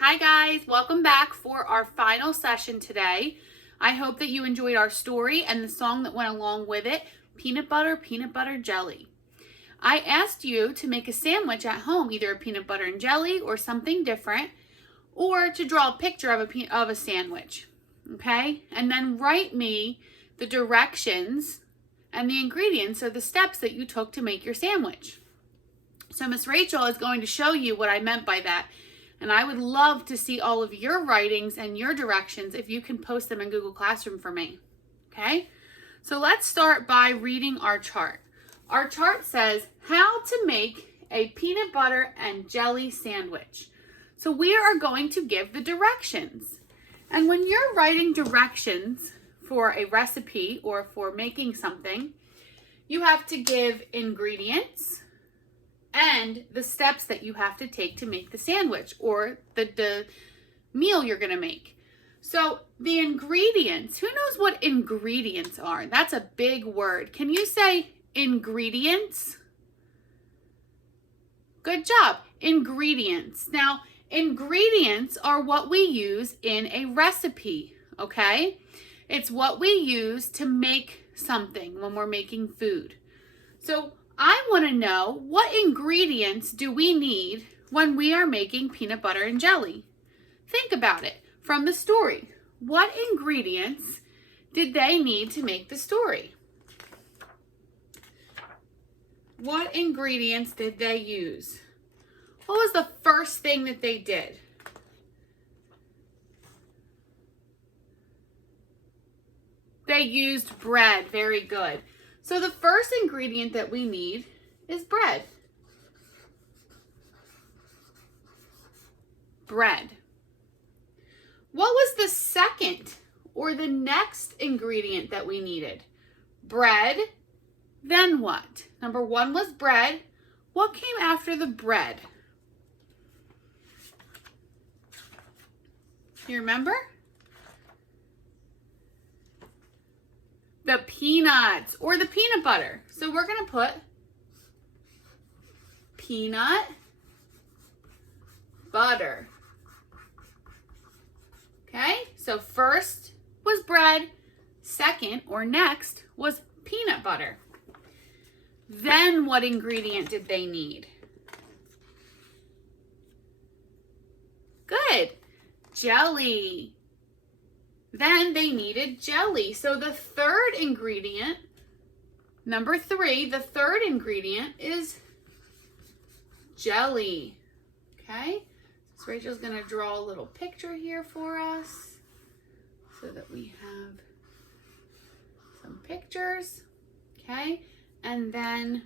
Hi guys, welcome back for our final session today. I hope that you enjoyed our story and the song that went along with it, peanut butter jelly. I asked you to make a sandwich at home, either a peanut butter and jelly or something different, or to draw a picture of a sandwich, okay? And then write me the directions and the ingredients or the steps that you took to make your sandwich. So Miss Rachel is going to show you what I meant by that. And I would love to see all of your writings and your directions if you can post them in Google Classroom for me. Okay? So let's start by reading our chart. Our chart says how to make a peanut butter and jelly sandwich. So we are going to give the directions. And when you're writing directions for a recipe or for making something, you have to give ingredients and the steps that you have to take to make the sandwich or the meal you're going to make. So the ingredients, who knows what ingredients are? That's a big word. Can you say ingredients? Good job. Ingredients. Now, ingredients are what we use in a recipe, okay? It's what we use to make something when we're making food. So I want to know, what ingredients do we need when we are making peanut butter and jelly? Think about it from the story. What ingredients did they need to make the story? What ingredients did they use? What was the first thing that they did? They used bread. Very good. So the first ingredient that we need is bread. Bread. What was the second or the next ingredient that we needed? Bread. Then what? Number one was bread. What came after the bread? You remember? The peanuts or the peanut butter. So we're going to put peanut butter. Okay, so first was bread, second or next was peanut butter. Then what ingredient did they need? Good, jelly. Then they needed jelly. So the third ingredient, number 3, the third ingredient is jelly. Okay, so Rachel's going to draw a little picture here for us so that we have some pictures. Okay, and then,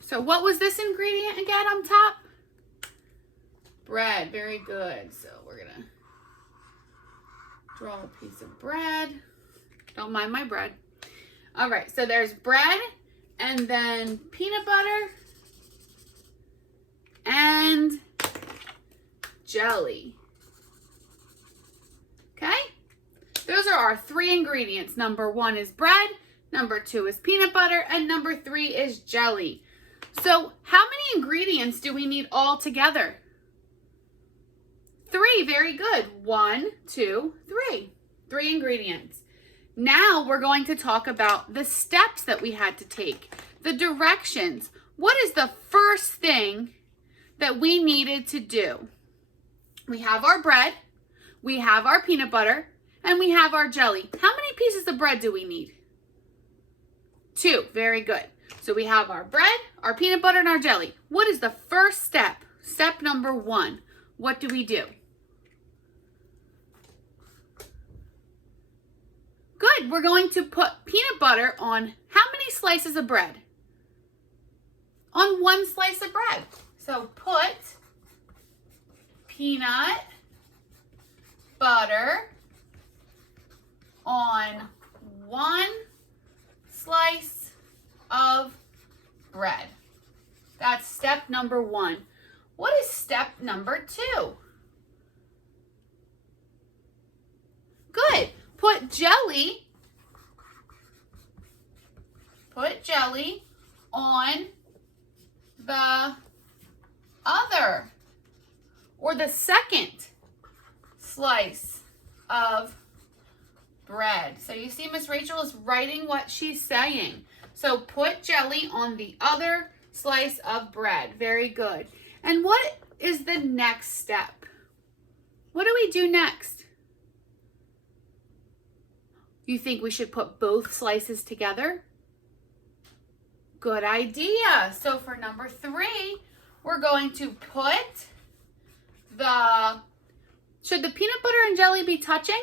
so what was this ingredient again on top? Bread. Very good. So we're going to draw a piece of bread. Don't mind my bread. All right, so there's bread and then peanut butter and jelly. Okay? Those are our 3 ingredients. Number 1 is bread, number 2 is peanut butter, and number 3 is jelly. So how many ingredients do we need all together? 3, very good. 1, 2, 3. 3 ingredients. Now we're going to talk about the steps that we had to take, the directions. What is the first thing that we needed to do? We have our bread, we have our peanut butter, and we have our jelly. How many pieces of bread do we need? 2, very good. So we have our bread, our peanut butter, and our jelly. What is the first step? Step number 1. What do we do? Good, we're going to put peanut butter on how many slices of bread? On 1 slice of bread. So put peanut butter on 1 slice of bread. That's step number 1. What is step number 2? Good. Put jelly on the other or the second slice of bread? So you see Miss Rachel is writing what she's saying. So put jelly on the other slice of bread. Very good. And what is the next step? What do we do next? You think we should put both slices together? Good idea. So for number 3, we're going to put should the peanut butter and jelly be touching?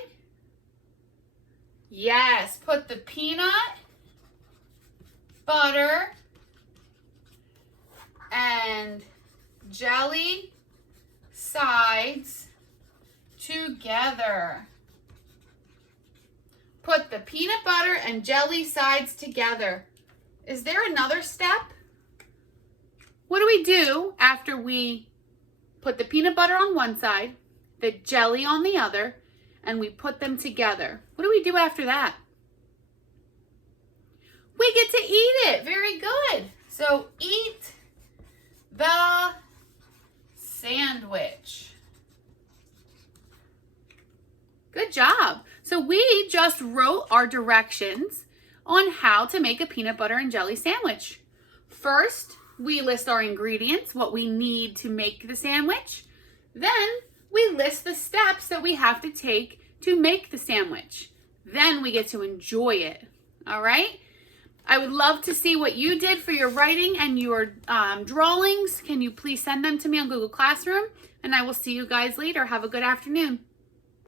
Yes, put the peanut butter and jelly sides together. Put the peanut butter and jelly sides together. Is there another step? What do we do after we put the peanut butter on one side, the jelly on the other, and we put them together? What do we do after that? We get to eat it. Very good. So eat the sandwich. Good job. So we just wrote our directions on how to make a peanut butter and jelly sandwich. First, we list our ingredients, what we need to make the sandwich. Then we list the steps that we have to take to make the sandwich. Then we get to enjoy it. All right? I would love to see what you did for your writing and your drawings. Can you please send them to me on Google Classroom? And I will see you guys later. Have a good afternoon.